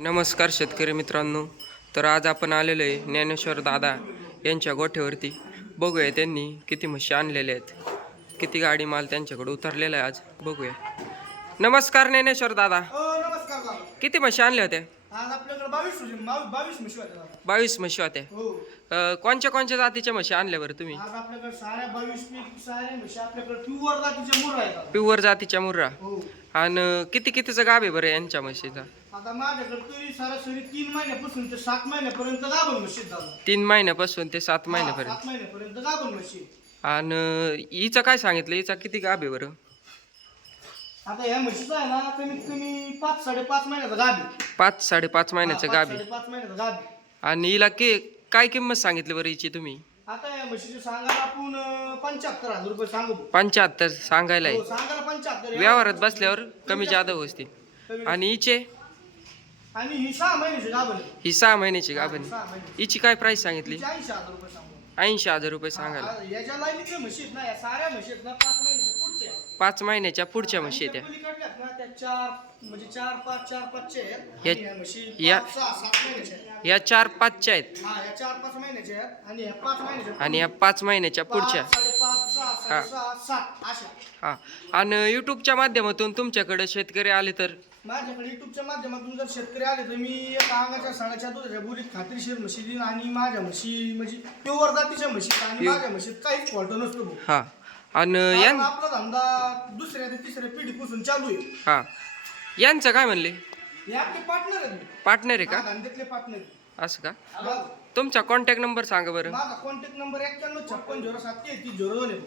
नमस्कार शेतकरी मित्रांनो. तर आज आपण आलेलो आहे ज्ञानेश्वर दादा यांच्या गोठ्यावरती. बघूया त्यांनी किती म्हशी आणलेल्या आहेत. किती गाडी माल त्यांच्याकडे उतरलेला आहे आज. बघूया. नमस्कार ज्ञानेश्वर दादा. हो नमस्कार दादा. किती म्हशी आणल्या होत्या? आज आपल्याकडे बावीस म्हशी होत्या दादा. बावीस म्हशी होत्या. हो. अं, कोणत्या कोणत्या जातीच्या म्हशी आणल्या बरं तुम्ही? आज आपल्याकडे साऱ्या बावीस पैकी साऱ्या म्हशी आपल्याकडे प्युअर जातीच्या मुर आहेत दादा. प्युअर जातीच्या मुर्रा. हो. आणि किती कितीचं गाभ आहे बरं यांच्या म्हशीचा? आता माझ्याकडे तरी सरासरी तीन महिन्यापासून ते सात महिन्यापर्यंत गाभण म्हशी आहेत दादा. तीन महिन्यापासून ते सात हा, महिन्यापर्यंत सात महिन्यापर्यंत. गाभण म्हशी आहेत. आणि हिचं काय सांगितलं? हिचा किती गाभ आहे बरं? आता ह्या म्हशीचा आहे ना कमीत कमी पाच साडेपाच महिन्याचा गाभ. आहे. पाच साडेपाच महिन्याचं हा, गाभ पाच आहे साडेपाच महिन्याचा गाभ. आहे. आणि हिला के काय किंमत सांगितली बरं हिची तुम्ही? आता या म्हशीचे सांगायला आपण पंच्याहत्तर हजार रुपये सांगू. पंच्याहत्तर सांगायला हो आहे सांगायला पंच्याहत्तर. व्यवहारात बसल्यावर कमी जादा होतील आणि हिचे? आणि ही सहा महिन्याची गाभण आहे. ही सहा महिन्याची गाभण सहा महिने हिची काय प्राइस सांगितली? तिचे ऐंशी हजार रुपये सांगू. ऐंशी हजार रुपये सांगायला. हा, याच्या लाईनीतल्या म्हशी आहेत ना या साऱ्या म्हशी आहेत ना पाच पुढच्या पाच महिन्याच्या पुढच्या म्हशी त्या. म्हणजे चार पाच चार पाचच्या आहेत. या- आणि या म्हशी या- पाच, सहा सात महिन्याच्या आहेत. या चार पाचच्या आहेत. हा या चार पाच महिन्याच्या आहेत आणि या पाच महिन्याच्या आणि या पाच महिन्याच्या पुढच्या. पाच, साडेपाच सहा. साडेसहा सात अशा. हा. आणि युट्यूबच्या माध्यमातून तुमच्याकडे शेतकरी आले तर? माझ्याकडे युट्यूबच्या माध्यमातून जर शेतकरी आले तर मी एका अंगाच्या साडेचार दुधाच्या बोलीत खात्रीशीर म्हशी देईन आणि माझ्या म्हशी म्हणजे प्युअर जातीच्या म्हशी आणि. माझ्या म्हशीत काहीच फॉल्ट नसतो भाऊ. हा. आणि कारण यां आपला धंदा दुसऱ्या ते तिसऱ्या पिढीपासून चालू आहे. हा. यांचं काय म्हणले? हे आपले पार्टनर आहेत. पार्टनर आहे हा, का धंद्यातले पार्टनर असं का? तुमचा कॉन्टॅक्ट नंबर सांगा बरं. माझा कॉन्टॅक्ट नंबर एक्क्याण्णव छप्पन झिरो सात तेहतीस झिरो दोन आहे.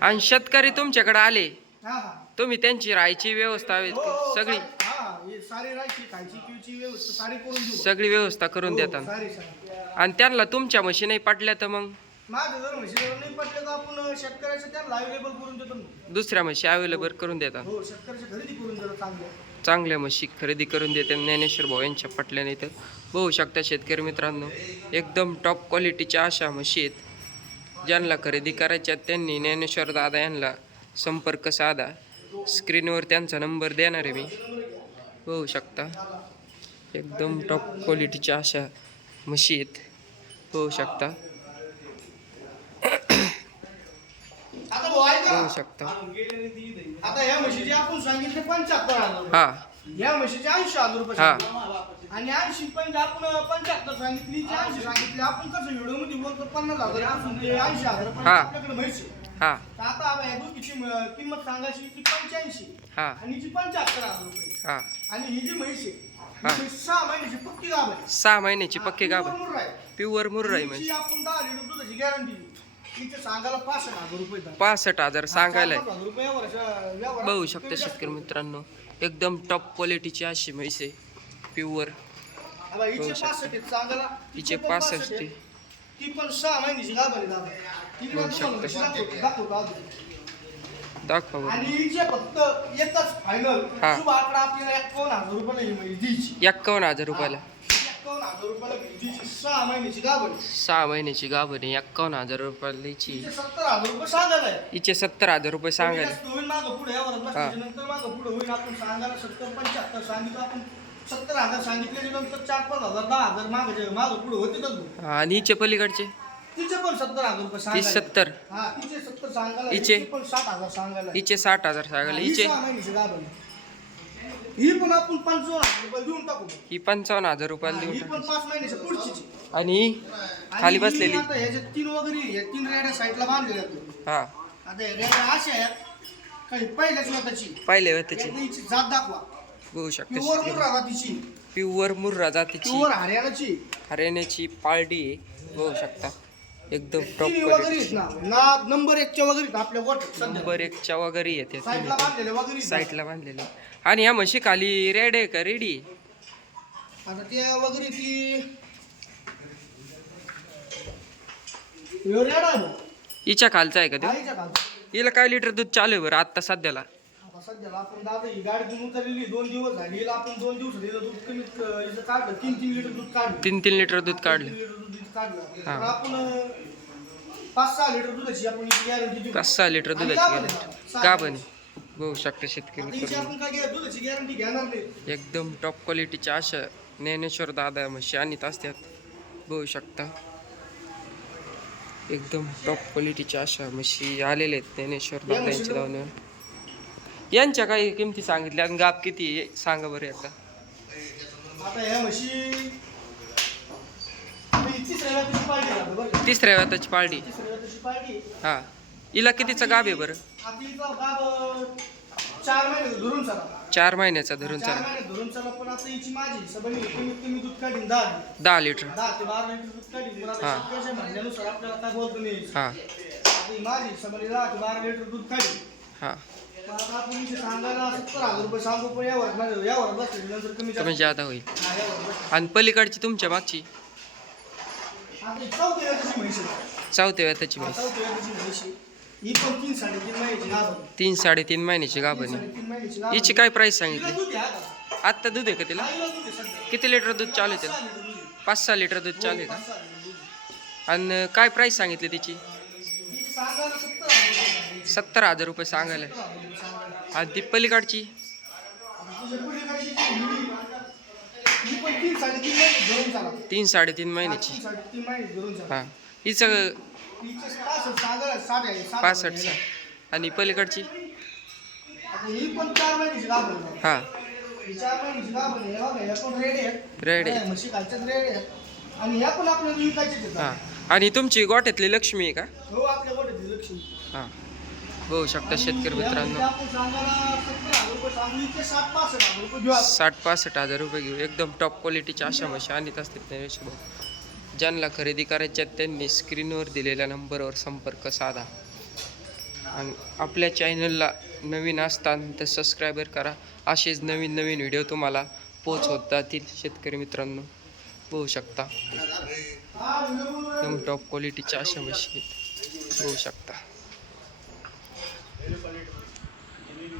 आणि शेतकरी तुमच्याकडे आले. हा हा. तुम्ही त्यांची राहायची व्यवस्था हो, हो, सगळी? सारी- हा हे सारी राहायची खायची पिवची व्यवस्था सारी करून देऊ. सगळी व्यवस्था करून हो, देतात. सारी सारी. आणि त्यांना तुमच्या म्हशी नाही पटल्या तर मग? माझं जर म्हशी जर नाही पटले तर आपण शेतकऱ्याच्या त्यांना अवेलेबल करून देतो ना. दुसऱ्या म्हशी अवेलेबल करून देतात. हो शेतकऱ्याच्या खरेदी करून देतो चांगलं. चांगल्या म्हशी खरेदी करून देते. ज्ञानेश्वर भाऊ यांच्या पटल्या नाही तर. बघू शकता शेतकरी मित्रांनो एकदम टॉप क्वालिटीच्या अशा म्हशी आहेत. ज्यांना खरेदी करायच्या आहेत त्यांनी ज्ञानेश्वर दादा यांना संपर्क साधा. स्क्रीनवर त्यांचा नंबर देणार आहे मी. बघू शकता. एकदम टॉप क्वालिटीच्या अशा म्हशी आहेत. बघू शकता. आता भाऊ ऐका बघू शकता आता ह्या म्हशीचे आपण सांगितले पंच्याहत्तर हजार रुपये. हा म्हशीचे ऐंशी हजार रुपये हा. सांगितले. आणि ऐंशी पण आपण पंच्याहत्तर सांगितली ते ऐंशी सांगितले आपण कसं व्हिडिओमध्ये बोलतो पन्नास ते ऐंशी हजार हा. आपल्याकडे आहे. हा तर आता आबा या दोघीची म- किंमत सांगायची पंच्याऐंशी हा आणि हिची पंच्याहत्तर हजार रुपये हा आणि ही जी म्हैस आहे हा. ही म्हैस सहा महिन्याची पक्की गाभ आहे सहा महिन्याची पक्की गाभ आहे. प्युअर मुर्रा आहे म्हणजे आपण दहा लिटर दुधाची गॅरंटी तिथे सांगायला पासष्ट हजार रुपये दर. पासष्ट हजार सांगायला चार-पाच हजार रुपये यावरच्या- यावर बघू शकता शेतकरी मित्रांनो एकदम टॉप क्वालिटीची अशी म्हैस आहे प्युअर आता हिचे बघू शकता. पासष्ट आहेत सांगायला हिचे पण पासष्ट आहेत. आहे. ती पण सहा महिन्याची गाभ आहे दादा तिकडे बघू तुम्हाला शकता. दाखवतो- दाखवतो अजून. दाखवा बरं. आणि हिचे फक्त एकच फायनल हा. शुभ आकडा आपल्याला एकावन्न हजार रुपयाला म्हैस द्यायची एक्कावन्न हजार रुपयाला सहा महिन्याची गाभण. एक्कावन्न हजार द्यायची तिचे सत्तर हजार रुपये सांगायला हिचे सत्तर हजार रुपये आणि हिचे पलीकडचे? तिचे सत्तर हा हिचे? हिचे? पण साठ हजार सांगायला हिचे ही. ही पण आपण पंचावन्न हजार रुपये देऊन टाकू. ही पंचावन्न हजार रुपयाला हा, देऊन ही पण पाच महिन्याच्या पुढचीच. आहे. आणि ही खाली ही बसलेली. आता ह्याच्यात तीन वगैरे या तीन रेड्या साईडला बांधलेल्या आहेत. हा. आता या रेड्या अशा आहेत काही पहिल्याच स्वतःची. पाहिले होते त्याचे हिची जात दाखवा. बघू शकता. प्युअर. मुर्रा जातीची. प्युअर मुर्रा जातीची. प्युअर हरियाणाची. हरियाण्याची पार्टी आहे. बघू शकता. एकदम टॉप वगैरे ना. नंबर एकच्या वगैरे आपल्या नंबर एकच्या वगैरे येते साईडला बांधलेले वगैरे बांधलेले. आणि ह्या म्हशी खाली रेड आहे का? रेडी आता वगैरे ती रेड आहे. हिच्या खालचा आहे का ते? गाईच्या खालचा. हिला काय लिटर दूध चालू आहे बरं आत्ता सध्याला? सध्याला आपण दादा ही गाडीतून उतरलेली दोन दिवस झाली. हिला आपण दोन दिवस हिचं दूध कमीत अं, हिचं काढलं. तीन तीन लिटर दूध काढलं. तीन तीन लिटर दूध तीन काढलं. लिटर दूध काढलं. हा. तर आपण अं, पाच सहा लिटर दुधाची आपण गॅरंटी देऊ. पाच सहा लिटर दुधाची गॅरंटी का बने बघू शकता शेतकरी आता हिची मित्रांनो. आपण काय दुधाची गॅरंटी घेणार नाही. एकदम टॉप क्वालिटीच्या अशा ज्ञानेश्वर दादा म्हशी आणत असतात. बघू शकता. एकदम टॉप क्वालिटीच्या अशा म्हशी आलेल्या आहेत ज्ञानेश्वर दादा यांच्या धावण्यावर. यांच्या काही किमती सांगितल्या आणि गाप किती आहे सांगा बरं एकदा. आता ह्या म्हशी आता तीस रव्याची पार्टी आहे बरं का? तिसऱ्या व्याताची पार्टी आहे. हा. हिला कितीचं गाब आहे बरं? चार महिने धरून चाला. चार महिन्याचा धरून चार चाल. महिने धरून चाला पण आता हिची माझी सबनी कमीत कमी दूध काढीन दहा लिटर. दहा लिटर. दहा ते बारा लिटर दूध काढीन. पण आता हा. शेतकऱ्याच्या म्हणण्यानुसार आपल्याला काय बोलतो नाही हां. आता ही माझी सबनी दहा ते बारा लिटर दूध काढीन. हां. हजार रुपये सांगू पण नंतर कमी कमी जास्त जादा होईल हा. आणि पलीकडची तुमच्या मागची आता ही चौथी वेळेची म्हैस आहे. चौथ्या व्याताची हा, म्हैस चौथी वेळेची म्हैस आहे. ही पण तीन साडेतीन महिन्याची गाभ आहे. तीन साडेतीन महिन्याची गाभण तीन आहे साडेतीन महिन्याची गाभ हिची आहे. काय प्राइस हिला सांगितली दूध आहे आता. आत्ता दूध आहे का तिला हा, हिला दूध आहे सध्या. किती लिटर दूध चालू आहे त्याला. पाच सहा लिटर दूध चालू आहे हो, का आहे. आणि काय प्राइस सांगितली तिची सत्तर हजार रुपये सांगायला. आणि ती पलीकडची ही- ही तीन साडेतीन हा, महिन्याची. हां हिचं पासष्ट महिने. आणि पलीकडची ही. हां ही. हे रेड आहे. हां आणि तुमची गोठ्यातली लक्ष्मी आहे का हो आपल्या गोठ्यातील लक्ष्मी हां बघू शकता शेतकरी मित्रांनो. साठ पासष्ट हजार रुपये घेऊ. एकदम टॉप क्वालिटीच्या अशा म्हशी आणत असतात ज्ञानेश भाऊ ज्यांना खरेदी करायच्या आहेत त्यांनी स्क्रीनवर दिलेल्या नंबरवर संपर्क साधा. आणि आपल्या चॅनलला नवीन असताना तर सबस्क्रायबर करा. असेच नवीन नवीन व्हिडिओ तुम्हाला पोच होत जातील शेतकरी मित्रांनो. बघू शकता. एकदम टॉप क्वालिटीच्या अशा म्हशी बघू शकता.